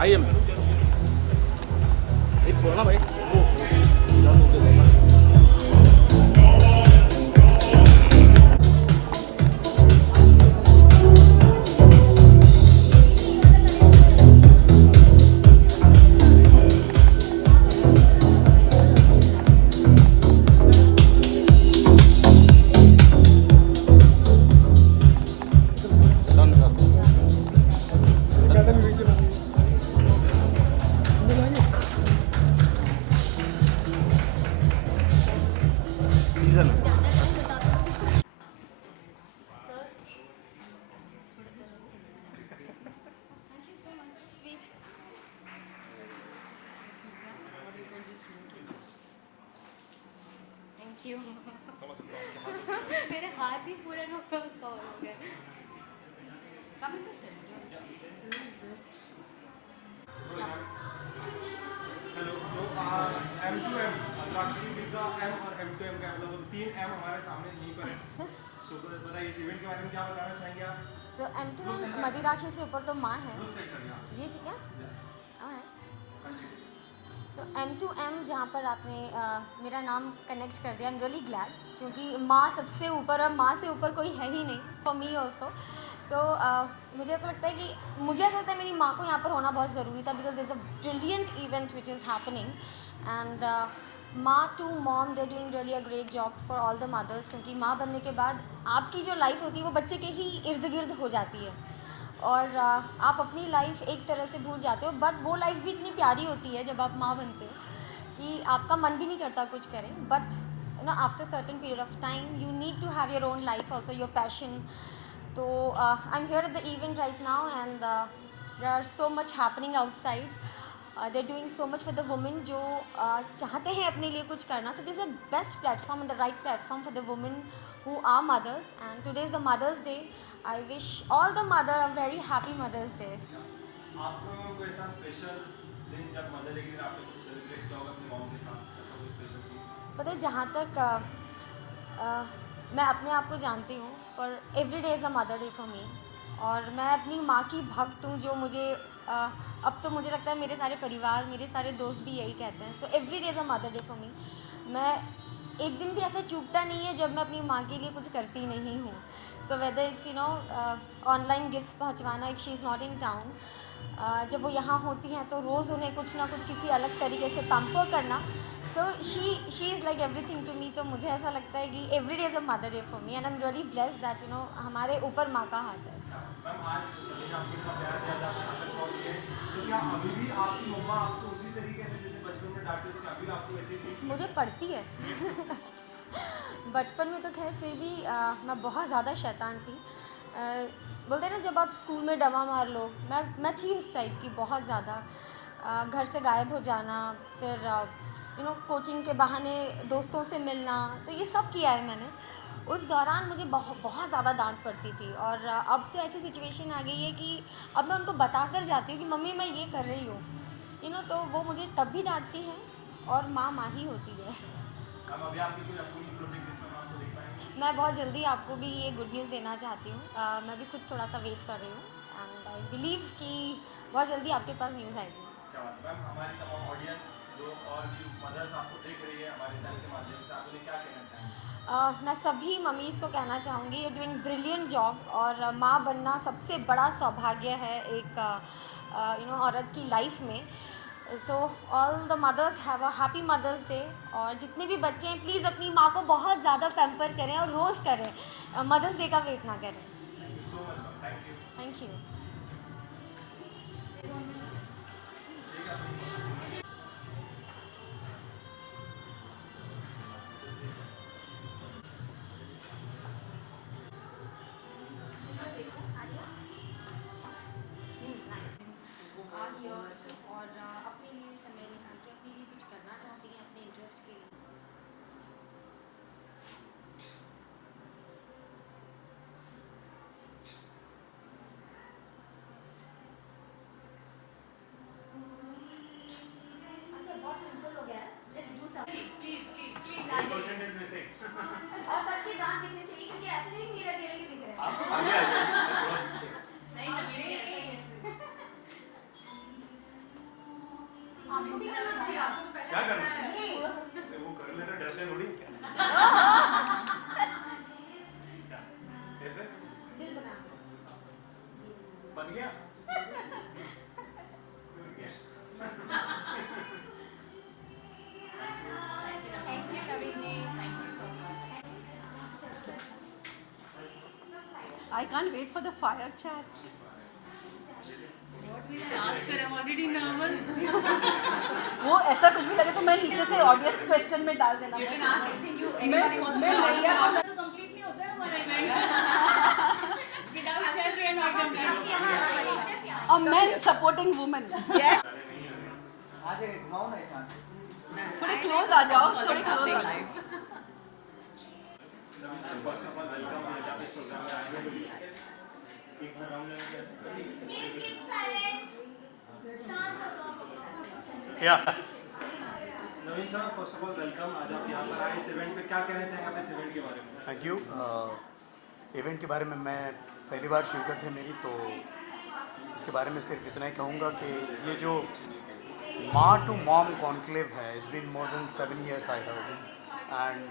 आइए एक बोलना भाई वो चालू हो गया डन सीजन थैंक यू। मेरे हाथ ही पूरे कवर हो गए। हेलो तो M2M अंतर्राष्ट्रीय लीग का M और M2M का मतलब 3M हमारे सामने यहीं पर है। सो तो बताइए इस इवेंट के बारे में क्या बताना चाहेंगे आप? तो M2M मदिराक्षी से ऊपर तो माँ है, ये ठीक है। सो M2M जहाँ पर आपने मेरा नाम कनेक्ट कर दिया, आई एम रियली ग्लैड, क्योंकि माँ सबसे ऊपर और माँ से ऊपर कोई है ही नहीं फॉर मी ऑल्सो। सो मुझे ऐसा लगता है मेरी माँ को यहाँ पर होना बहुत ज़रूरी था, because there is a brilliant event which is happening and माँ to mom they doing really a great job for all the mothers, क्योंकि माँ बनने के बाद आपकी जो लाइफ होती है वो बच्चे के ही इर्द गिर्द हो जाती है और आप अपनी लाइफ एक तरह से भूल जाते हो, बट वो लाइफ भी इतनी प्यारी होती है जब आप माँ बनते हो कि आपका मन भी नहीं करता कुछ करें, but you know after certain period of time you need to have your own life also, your passion. तो I am here at the event right now and there are so much happening outside, they are doing so much for the women जो चाहते हैं अपने लिए कुछ करना। So this is a best platform and the right platform for the women who are mothers, and today is the Mother's Day. I wish all the mother a very happy Mother's Day. आपको कोई ऐसा special दिन जब mother day के दिन आपने कुछ celebrate किया होगा अपनी मॉम के साथ, ऐसा कोई स्पेशल चीज़? पता है, जहाँ तक मैं अपने आप को जानती हूँ, for every day is a mother day for मी, और मैं अपनी माँ की भक्त हूँ, जो मुझे अब तो मुझे लगता है मेरे सारे परिवार, मेरे सारे दोस्त भी यही कहते हैं। So every day is a mother day for मी। मैं एक दिन भी ऐसा चूकता नहीं है जब मैं अपनी माँ के लिए कुछ करती नहीं हूँ। So whether it's you know online gifts पहुँचवाना if she is not in town, जब वो यहाँ होती हैं तो रोज़ उन्हें कुछ ना कुछ किसी अलग तरीके से पैम्पर करना। So she is like everything to me. तो मुझे ऐसा लगता है कि every day is a mother day for me and I am really blessed that you know हमारे ऊपर माँ का हाथ है। मैम आज सभी ने आपको इतना प्यार दिया, आपके यहाँ तक पहुँच गए, तो क्या अभी भी आपकी मम्मा आपको उसी तरीके से जैसे बचपन में डांटती थी, अभी आपको वैसे ही ठीक? मुझे पढ़ती है बचपन में तो खैर फिर भी मैं बहुत ज़्यादा शैतान थी। बोलते हैं ना, जब आप स्कूल में डमा मार लो, मैं थी उस टाइप की बहुत ज़्यादा। घर से गायब हो जाना, फिर यू नो कोचिंग के बहाने दोस्तों से मिलना, तो ये सब किया है मैंने। उस दौरान मुझे बहुत ज़्यादा डांट पड़ती थी, और अब तो ऐसी सिचुएशन आ गई है कि अब मैं उनको बता कर जाती हूँ कि मम्मी मैं ये कर रही हूँ, यू नो, तो वो मुझे तब भी डांटती हैं, और माँ माँ ही होती है। मैम अभी आपकी कोई अपकमिंग प्रोजेक्ट जिसमें हम आपको देख पाएंगे? मैं बहुत जल्दी आपको भी ये गुड न्यूज़ देना चाहती हूँ। मैं भी खुद थोड़ा सा वेट कर रही हूँ एंड आई बिलीव कि बहुत जल्दी आपके पास न्यूज़ आएगी। क्या बात है मैम, हमारी तमाम ऑडियंस जो और भी मदर्स आपको देख रही है हमारे चैनल के माध्यम से, आप उन्हें क्या कहना चाहेंगे? मैं सभी मम्मीज़ को कहना चाहूँगी, यू डूइंग ब्रिलियंट जॉब, और माँ बनना सबसे बड़ा सौभाग्य है एक यू नो औरत की लाइफ में। So all the mothers have a happy Mother's Day, और जितने भी बच्चे हैं प्लीज़ अपनी माँ को बहुत ज़्यादा पैम्पर करें और रोज़ करें, मदर्स डे का वेट ना करें। Thank you so much ma'am, thank you. Thank you. ठीक है। और अपने लिए समय निकाल के अपने लिए कुछ करना चाहती हैं अपने इंटरेस्ट के लिए। अच्छा, बहुत सिंपल हो गया है, लेट्स डू समथिंग। प्लीज एक क्वेश्चन इज मिसिंग। और सबके दांत दिखने चाहिए, क्योंकि ऐसे नहीं मेरे अकेले के दिख रहे हैं। आप आगे आ जाइए, थोड़ा पीछे। नहीं, क्या करना है? वो कर लेना, डरते थोड़ी क्या? ऐसे बन गया? बन गया? I can't wait for the fire chat. वो ऐसा कुछ भी लगे तो मैं नीचे से ऑडियंस क्वेश्चन में डाल देना। मैं नैया a man supporting woman. Yes. थोड़े क्लोज आ जाओ, थोड़े क्लोज आ जाओ। फर्स्ट ऑफ ऑल वेलकम, आज आप इस प्रोग्राम में आए हैं। एक बार राउंड या Naveen sir, first of all welcome, आज आप यहाँ पर आए इस इवेंट पे, क्या कहना चाहेंगे आप इस इवेंट के बारे में? Thank you. इवेंट के बारे में मैं पहली बार शिरकत है मेरी, तो इसके बारे में सिर्फ इतना ही कहूँगा कि ये जो माँ टू मॉम कॉन्क्लेव है, it's been more than 7 years I have, and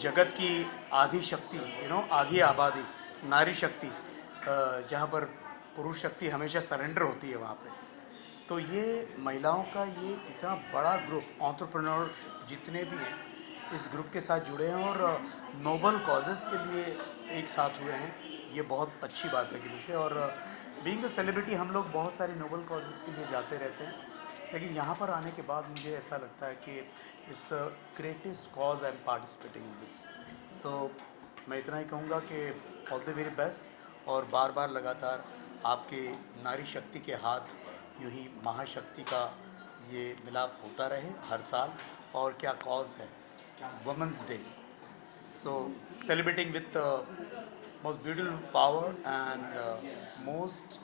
जगत की आधी शक्ति, आधी आबादी नारी शक्ति, जहाँ पर पुरुष शक्ति हमेशा सरेंडर होती है वहाँ पे, तो ये महिलाओं का ये इतना बड़ा ग्रुप, एंटरप्रेन्योर जितने भी हैं इस ग्रुप के साथ जुड़े हैं और नोबल कॉजेज़ के लिए एक साथ हुए हैं। ये बहुत अच्छी बात लगी मुझे। और बीइंग द सेलिब्रिटी हम लोग बहुत सारे नोबल कॉजेज़ के लिए जाते रहते हैं, लेकिन यहाँ पर आने के बाद मुझे ऐसा लगता है कि it's greatest cause I am participating in this. So मैं इतना ही कहूँगा कि ऑल द वेरी बेस्ट, और बार बार लगातार आपके नारी शक्ति के हाथ यूँ ही महाशक्ति का ये मिलाप होता रहे हर साल। और क्या कॉज है, women's day, so celebrating with most beautiful power and most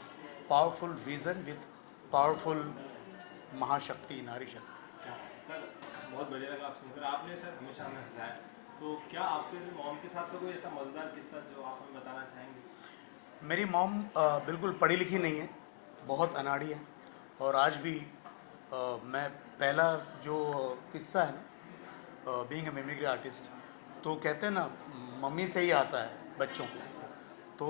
powerful reason with powerful महाशक्ति, नारी शक्ति। सर बहुत बढ़िया लगा आप सुनकर, आपने सर हमेशा हमें हंसाया, तो क्या आपके मॉम के साथ तो कोई ऐसा मज़ेदार किस्सा जो आप हमें बताना चाहेंगे? मेरी मॉम बिल्कुल पढ़ी लिखी नहीं है, बहुत अनाड़ी है, और आज भी मैं पहला जो किस्सा है ना, बीइंग अ मिमिक्री आर्टिस्ट, तो कहते हैं ना मम्मी से ही आता है बच्चों को, तो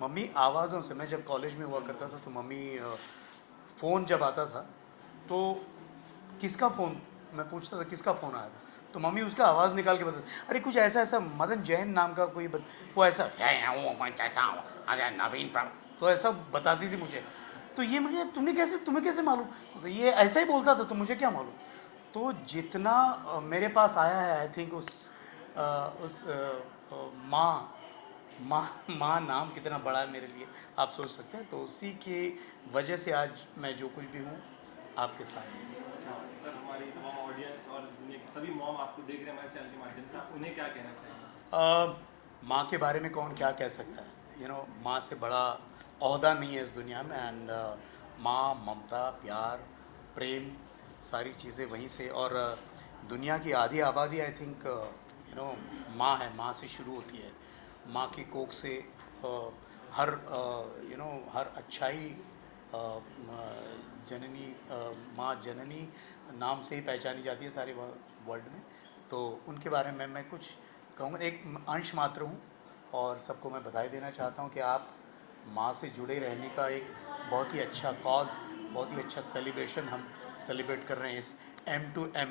मम्मी आवाज़ों से, मैं जब कॉलेज में हुआ करता था तो मम्मी फ़ोन जब आता था तो किसका फ़ोन, मैं पूछता था किसका फ़ोन आया था, तो मम्मी उसका आवाज़ निकाल के बताती, अरे कुछ ऐसा ऐसा मदन जैन नाम का कोई वो ऐसा नवीन, तो ऐसा बताती थी मुझे। तो ये मुझे तुम्हें कैसे मालूम, तो ये ऐसा ही बोलता था, तो मुझे क्या मालूम। तो जितना मेरे पास आया है, आई थिंक उस माँ नाम कितना बड़ा है मेरे लिए, आप सोच सकते हैं। तो उसी की वजह से आज मैं जो कुछ भी हूँ आपके साथ। सर हमारी तमाम ऑडियंस और दुनिया की सभी मॉम आपको देख रहे हैं हमारे चैनल के माध्यम से, आप उन्हें क्या कहना चाहेंगे? माँ के बारे में कौन क्या कह सकता है, माँ से बड़ा ओहदा नहीं है इस दुनिया में। एंड माँ, ममता, प्यार, प्रेम, सारी चीज़ें वहीं से, और दुनिया की आधी आबादी आई थिंक माँ है, माँ से शुरू होती है। माँ की कोख से हर हर अच्छाई जननी, माँ जननी नाम से ही पहचानी जाती है सारे वर्ल्ड में। तो उनके बारे में मैं कुछ कहूँगा, एक अंश मात्र हूँ, और सबको मैं बधाई देना चाहता हूँ कि आप माँ से जुड़े रहने का एक बहुत ही अच्छा कॉज, बहुत ही अच्छा सेलिब्रेशन हम सेलिब्रेट कर रहे हैं इस M2M,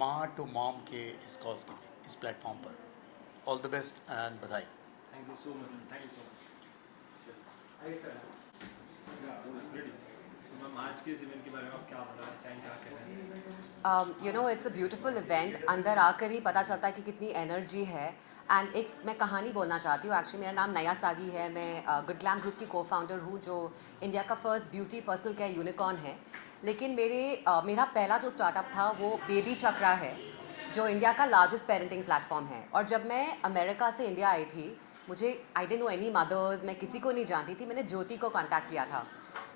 माँ टू मॉम के इस कॉज के, इस प्लेटफॉर्म पर। ऑल द बेस्ट एंड बधाई। Thank you so much, thank you so much. आइए सर, मैम आज के इस इवेंट के बारे में आप क्या बताना चाहेंगे, क्या कहना चाहेंगे? It's a beautiful event. अंदर आकर ही पता चलता है कि कितनी एनर्जी है। एंड एक मैं कहानी बोलना चाहती हूँ। एक्चुअली मेरा नाम नया सागी है, मैं गुड ग्लैम ग्रुप की को-फाउंडर हूँ, जो इंडिया का first beauty personal care unicorn है। लेकिन मेरा पहला जो स्टार्टअप था वो बेबी चक्रा है, जो इंडिया का लार्जेस्ट पेरेंटिंग प्लेटफॉर्म है। और जब मैं अमेरिका से इंडिया आई थी, मुझे I didn't know any mothers, मैं किसी को नहीं जानती थी। मैंने ज्योति को कांटेक्ट किया था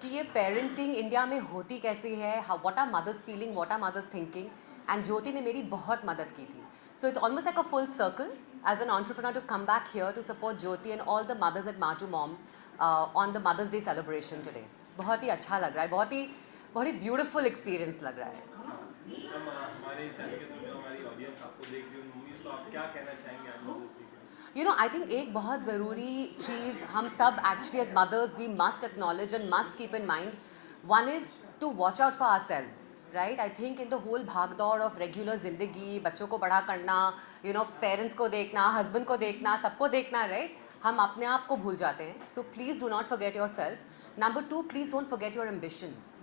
कि ये पेरेंटिंग इंडिया में होती कैसी है, what are mothers feeling, what are mothers thinking, and Jyoti ने मेरी बहुत मदद की थी। So it's almost like a full circle as an entrepreneur to come back here to support Jyoti and all the mothers at Ma to Mom on the Mother's Day celebration today. बहुत ही अच्छा लग रहा है, बहुत ही बहुत ही beautiful experience लग रहा है। हम हमारे चैनल के थ्रू जो हमारी ऑडियंस आपको देख रही है उन मूवीज़ को आप क्या कहना चाहेंगे आप लोगों को? यू नो आई थिंक एक बहुत ज़रूरी चीज़ हम सब actually as mothers we must acknowledge and must keep in mind, one is to watch out for ourselves, right? I think in the whole भाग दौड़ ऑफ रेगुलर ज़िंदगी, बच्चों को बड़ा करना, यू नो पेरेंट्स को देखना, हस्बैंड को देखना, सबको देखना, राइट? हम अपने आप को भूल जाते हैं. So please do not forget your self. Number 2, please don't forget your ambitions.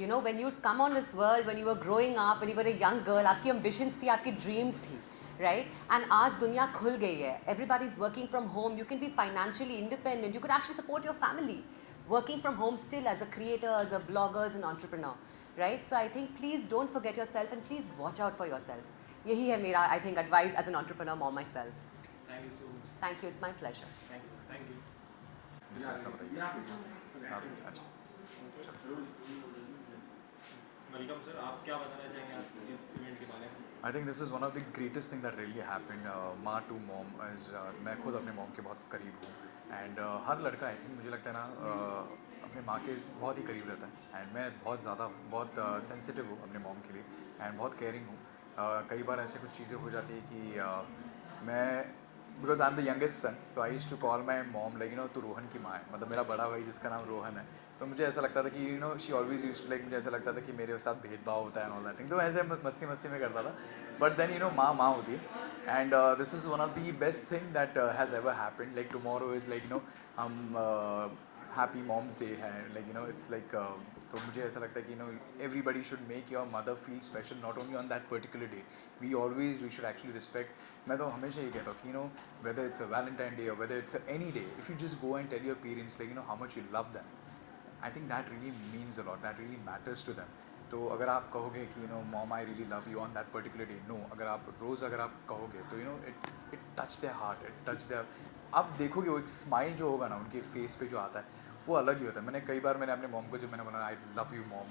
You know, when you come on this world, when you were growing up, when you were a young girl, आपकी ambitions थी, आपकी dreams थी, right? And आज दुनिया खुल गई है. Everybody is working from home. You can be financially independent. You could actually support your family. Working from home still as a creator, as a blogger, as an entrepreneur, right? So I think please don't forget yourself and please watch out for yourself. यही है मेरा, I think, advice as an entrepreneur mom myself. Thank you so much. Thank you. It's my pleasure. Thank you. Thank you. जी sir, बताइए। अच्छा, welcome sir, आप क्या बताना चाहेंगे आज के इवेंट के बारे में? I think this is one of the greatest thing that really happened. माँ टू मॉम इज़, मैं खुद अपने मॉम के बहुत करीब हूँ. एंड हर लड़का आई थिंक मुझे लगता है ना अपने माँ के बहुत ही करीब रहता है. एंड मैं बहुत ज़्यादा बहुत सेंसिटिव हूँ अपने मॉम के लिए एंड बहुत केयरिंग हूँ. कई बार ऐसे कुछ चीज़ें हो जाती है कि मैं, because I am the youngest son, तो I used to call my mom like you know तू रोहन की माँ है, मतलब मेरा बड़ा भाई जिसका नाम रोहन है. तो मुझे ऐसा लगता था कि you know she always used to like, मुझे ऐसा लगता था कि मेरे साथ भेदभाव होता है एंड ऑल दैट थिंग. तो ऐसे मस्ती मस्ती में करता था. बट देन यू नो माँ माँ होती है. And this is one of the best thing that has ever happened. Like tomorrow is like you know हम हैप्पी मॉम्स डे है, like you know it's like. तो मुझे ऐसा लगता है कि you know everybody should make your mother feel special, not only on that particular day. We should actually respect. मैं तो हमेशा ये कहता हूँ कि you know whether it's a Valentine day और whether it's any day, if you just go and tell your parents like you know how much you love them, I think that really means a lot, that really matters to them. तो अगर आप कहोगे कि you know mom I really love you on that particular day, no, अगर आप रोज़ अगर आप कहोगे तो you know it touch their heart, it touch their. आप देखोगे वो एक स्माइल जो होगा ना उनके फेस पे जो आता है वो अलग ही होता है. मैंने कई बार मैंने अपने मॉम को जब मैंने बोला I love you mom,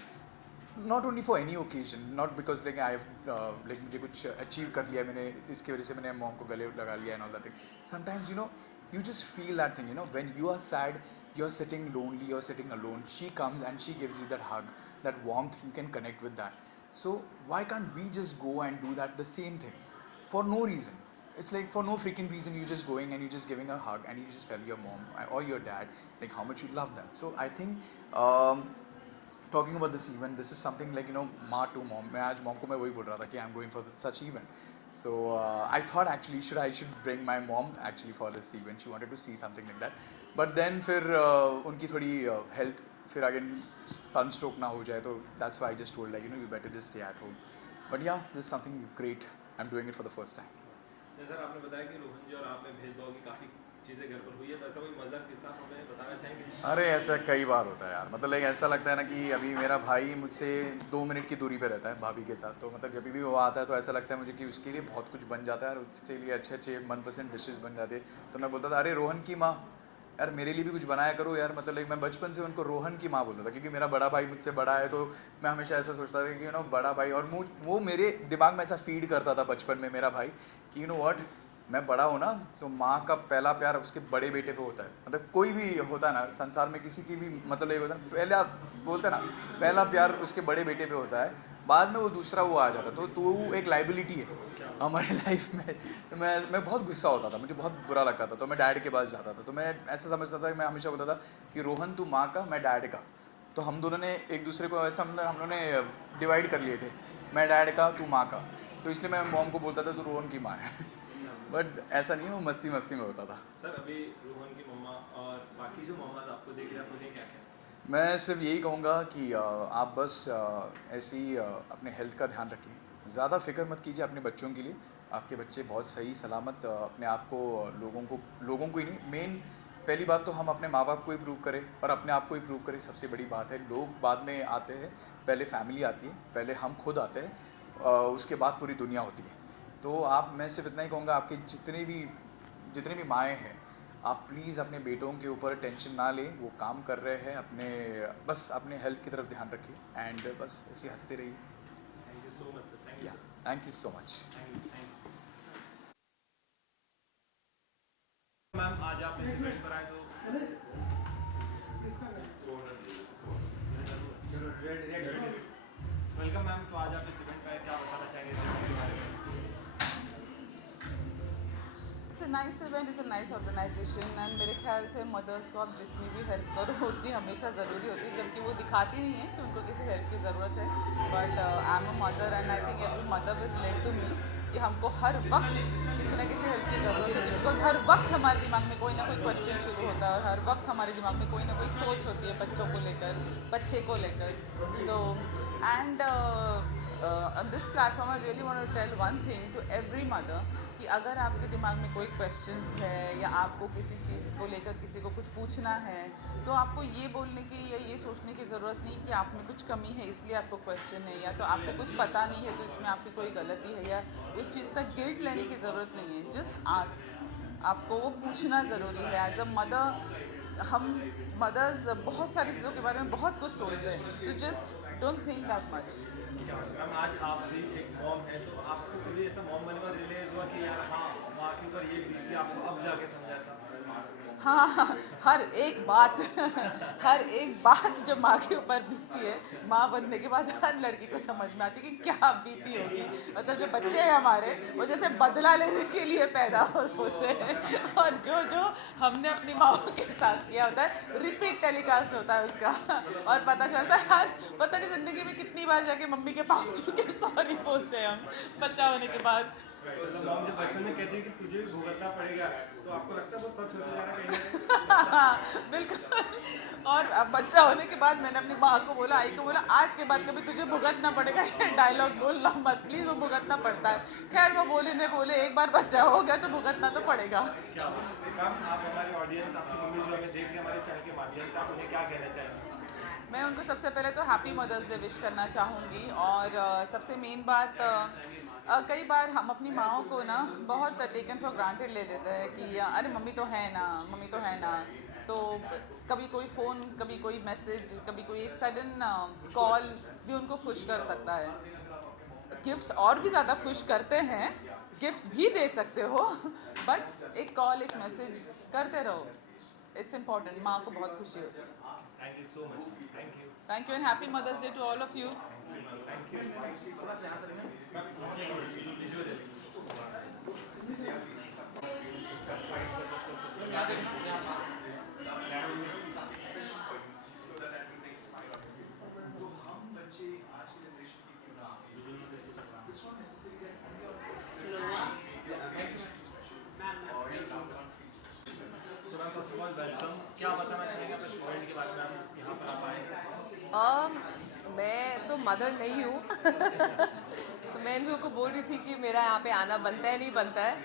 not only for any occasion, not because like I like मुझे कुछ अचीव कर लिया मैंने, इसकी वजह से मैंने मॉम को गले लगा लिया and all that thing. Sometimes you know you just feel that thing, you know, when you are sad, you're sitting lonely, you're sitting alone, she comes and she gives you that hug, that warmth, you can connect with that. So why can't we just go and do that, the same thing, for no reason? It's like for no freaking reason, you're just going and you're just giving a hug and you just tell your mom or your dad like how much you love them. So I think talking about this event, this is something like you know ma to mom. मैं आज mom को मैं वही बोल रहा था कि I'm going for such event. So I thought actually I should bring my mom actually for this event. She wanted to see something like that. But then फिर उनकी थोड़ी health फिर again sunstroke ना हो जाए, तो that's why I just told like you know you better just stay at home. But yeah, this is something great. I'm doing it for the first time. Sir आपने बताया कि रोहन जी और आप में भेदभाव की काफ़ी चीज़ें घर पर हुई है, तो ऐसा कोई मज़ाक किस्सा हमें बताना चाहेंगे? अरे ऐसा कई बार होता है यार, मतलब लाइक ऐसा लगता है ना कि अभी मेरा भाई मुझसे 2 मिनट की दूरी पे रहता है भाभी के साथ. तो मतलब जब भी वो आता है तो ऐसा लगता है मुझे कि उसके लिए बहुत कुछ बन जाता है और उसके लिए अच्छे अच्छे मनपसंद डिशेज़ बन जाते हैं. तो मैं बोलता था अरे रोहन की माँ यार मेरे लिए भी कुछ बनाया करो यार. मतलब लाइक मैं बचपन से उनको रोहन की माँ बोलता था क्योंकि मेरा बड़ा भाई मुझसे बड़ा है. तो मैं हमेशा ऐसा सोचता था कि यू नो बड़ा भाई, और वो मेरे दिमाग में ऐसा फीड करता था बचपन में मेरा भाई कि यू नो व्हाट, मैं बड़ा हूँ ना तो माँ का पहला प्यार उसके बड़े बेटे पे होता है. मतलब कोई भी होता है ना संसार में, किसी की भी मतलब ये होता है पहला बोलते हैं ना पहला प्यार उसके बड़े बेटे पे होता है, बाद में वो दूसरा वो आ जाता. तो तू एक लाइबिलिटी है हमारे लाइफ में. तो मैं बहुत गुस्सा होता था, मुझे बहुत बुरा लगता था. तो मैं डैड के पास जाता था. तो मैं ऐसा समझता था कि मैं हमेशा बोलता था कि रोहन तू माँ का, मैं डैड का. तो हम दोनों ने एक दूसरे को ऐसा हम लोगों ने डिवाइड कर लिए थे, मैं डैड का तू माँ का. तो इसलिए मैं मॉम को बोलता था तू रोहन की माँ है. बट ऐसा नहीं, वो मस्ती मस्ती में होता था. सर अभी रोहन की मम्मा और बाकी जो मम्माज आपको देख रहे हैं उन्हें क्या कहना? मैं सिर्फ यही कहूँगा कि आप बस ऐसे ही अपने हेल्थ का ध्यान रखिए, ज़्यादा फिक्र मत कीजिए अपने बच्चों के लिए. आपके बच्चे बहुत सही सलामत अपने आप को लोगों को ही नहीं, मेन पहली बात तो हम अपने माँ बाप को ही प्रूव करें और अपने आप को ही प्रूव करें, सबसे बड़ी बात है. लोग बाद में आते हैं, पहले फैमिली आती है, पहले हम खुद आते हैं, उसके बाद पूरी दुनिया होती है. तो आप, मैं सिर्फ इतना ही कहूँगा, आपके जितने भी माएँ हैं, आप प्लीज़ अपने बेटों के ऊपर टेंशन ना लें. वो काम कर रहे हैं, बस अपने हेल्थ की तरफ ध्यान रखिए एंड बस ऐसे हंसते रहिए. Thank you so much sir. Thank you. Thank you so much. Ma'am आज आप इस इवेंट पर आए तो वेलकम मैम, तो आज आप इस इवेंट का क्या बताना चाहेंगे इस event के बारे में? It's a nice event, it's a nice organisation and मेरे ख्याल से मदर्स को आप जितनी भी हेल्प करो उतनी हमेशा ज़रूरी होती है, जबकि वो दिखाती नहीं है कि उनको किसी हेल्प की ज़रूरत है। But I am a mother and I think every mother with late to me कि हमको हर वक्त किसी न किसी हेल्प की ज़रूरत है, बिकॉज हर वक्त हमारे दिमाग में कोई ना कोई क्वेश्चन शुरू होता है और हर वक्त हमारे दिमाग में कोई ना कोई सोच होती है बच्चों को लेकर, बच्चे को लेकर। So and on this platform I really want to tell one thing to every mother कि अगर आपके दिमाग में कोई क्वेश्चंस है या आपको किसी चीज़ को लेकर किसी को कुछ पूछना है, तो आपको ये बोलने की या ये सोचने की ज़रूरत नहीं कि आप में कुछ कमी है इसलिए आपको क्वेश्चन है, या तो आपको कुछ पता नहीं है तो इसमें आपकी कोई गलती है, या उस चीज़ का गिल्ट लेने की ज़रूरत नहीं है। जस्ट आस्क, आपको वो पूछना ज़रूरी है। एज अ मदर हम मदर्स बहुत सारी चीज़ों के बारे में बहुत कुछ सोचते हैं, तो just don't think that much. Ma'am आज आप भी एक मॉम है, तो आपको कभी ऐसा मॉम बनने का रियलाइज हुआ कि यार हाँ माँ के ऊपर ये बीती, आपको अब जाके समझा ऐसा? हाँ, हर एक बात जो माँ के ऊपर बीतती है, माँ बनने के बाद हर लड़की को समझ में आती है कि क्या बीती होगी। मतलब जो बच्चे हैं हमारे, वो जैसे बदला लेने के लिए पैदा होते हैं, और जो हमने अपनी माँ के साथ किया होता है रिपीट टेलीकास्ट होता है उसका, और पता चलता है हर पता नहीं ज़िंदगी में कितनी बार जाके मम्मी के पाँव छू के सॉरी बोलते हैं हम बच्चा होने के बाद। तो मॉम जब बचपन में कहती है कि तुझे भी भुगतना पड़ेगा, तो आपको लगता है वो सच होता जा रहा है कहीं ना कहीं? बिल्कुल। और अब बच्चा होने के बाद मैंने अपनी माँ को बोला, आई को बोला, आज के बाद कभी तुझे भुगतना पड़ेगा, ये डायलॉग बोलना मत प्लीज़, वो भुगतना पड़ता है। खैर वो बोले न बोले, एक बार बच्चा हो गया तो भुगतना तो पड़ेगा। क्या मैम आप हमारे ऑडियंस, आपकी मम्मी जो हमें देख रहे हैं हमारे चैनल के माध्यम से, आप उन्हें क्या कहना चाहेंगे? मैं उनको सबसे पहले तो हैप्पी मदर्स डे विश करना चाहूँगी, और सबसे मेन बात कई बार हम अपनी माँओं को ना बहुत टेकन फॉर ग्रांटेड ले लेते हैं कि अरे मम्मी तो है ना, मम्मी तो है ना। तो कभी कोई फ़ोन, कभी कोई मैसेज, कभी कोई एक सडन कॉल भी उनको खुश कर सकता है। गिफ्ट्स और भी ज़्यादा खुश करते हैं, गिफ्ट्स भी दे सकते हो, बट एक कॉल, एक मैसेज करते रहो, इट्स इम्पॉर्टेंट। माँ को बहुत खुशी होती है। Thank you so much. Thank you. Thank you and happy Mother's Day to all of you. Thank you. So ma'am first of all welcome, क्या बताना चाहेंगे अपने स्टूडेंट के बारे में, आप यहाँ पर आप आए? मैं तो मदर नहीं हूँ तो मैं इन लोगों को बोल रही थी कि मेरा यहाँ पे आना बनता है नहीं बनता है,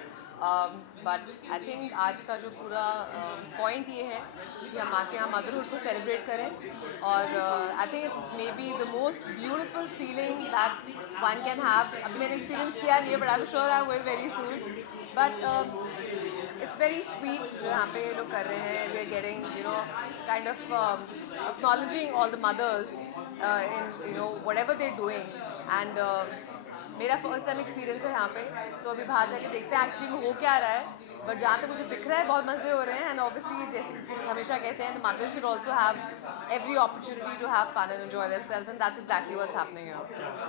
बट आई थिंक आज का जो पूरा पॉइंट ये है कि हम आके यहाँ मदरहुड को सेलिब्रेट करें, और I think it's maybe the most beautiful feeling that one can have. अभी मैंने एक्सपीरियंस किया नहीं है, but I am sure I will very soon, but it's very sweet जो यहाँ पे लोग कर रहे हैं। We are getting you know kind of acknowledging all the mothers in you know whatever they're doing, and मेरा फर्स्ट टाइम एक्सपीरियंस है यहाँ पे, तो अभी बाहर जाके देखते हैं एक्चुअली में हो क्या रहा है, बट जहाँ तक मुझे दिख रहा है बहुत मज़े हो रहे हैं। एंड ऑब्वियसली जैसे कि हमेशा कहते हैं, the mother should also have every opportunity to have fun and enjoy themselves, and that's exactly what's happening here.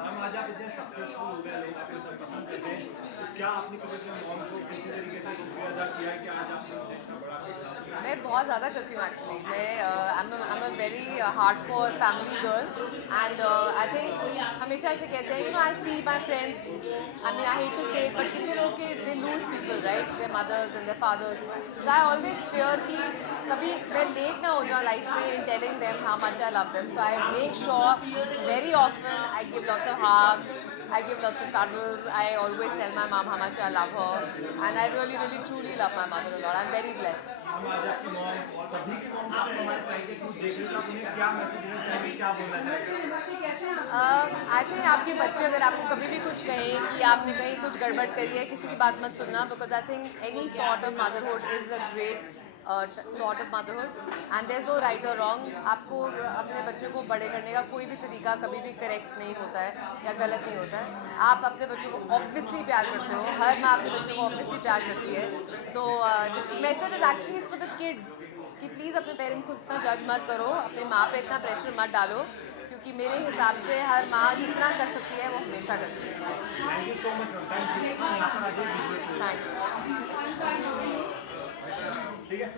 Ma'am आज आप इतने सक्सेसफुल हो गए, लोग आपको सब पसंद करते हैं, तो क्या आपने कभी अपने मॉम को किसी तरीके से शुक्रिया अदा किया है कि आज आपने मुझे इतना बड़ा गिफ्ट? मैं बहुत ज़्यादा करती हूँ एक्चुअली। मैं I am a very hardcore family girl, and I think हमेशा ऐसे कहते हैं, you know I see my friends, I mean I hate to say it, but कितने लोग के they lose people right, their mothers and their fathers. So I always fear कि कभी मैं लेट ना हो जाऊँ लाइफ में in telling them how much I love them. So I make sure very often I give lots of hugs, I give lots of cuddles. I always tell my mom how much I love her, and I really, really, truly love my mother a lot. I'm very blessed. हम आज आपकी mom, सभी की mom आपको हमारे channel के through देख रहे हो, तो आप उन्हें क्या मैसेज देना चाहेंगे, क्या बोलना चाहेंगे? आई थिंक आपके बच्चे अगर आपको कभी भी कुछ कहें कि आपने कहीं कुछ गड़बड़ करी है, किसी की बात मत सुनना, because I think any sort of motherhood is a great sort of motherhood, and there is no right और रॉन्ग। आपको अपने बच्चे को बड़े करने का कोई भी तरीका कभी भी करेक्ट नहीं होता है या गलत नहीं होता है। आप अपने बच्चों को ऑब्वियसली प्यार करते हो, हर माँ अपने बच्चों को ऑब्वियसली प्यार करती है। तो this message is actually is for the kids कि प्लीज़ अपने पेरेंट्स को इतना जज मत करो, अपनी माँ पे इतना प्रेशर मत डालो, कि मेरे हिसाब से हर माँ जितना कर सकती है वो हमेशा करती है। Thank you so much, thank you. यहाँ पर आ जाइए, विजुअल्स थैंक्स। ठीक है।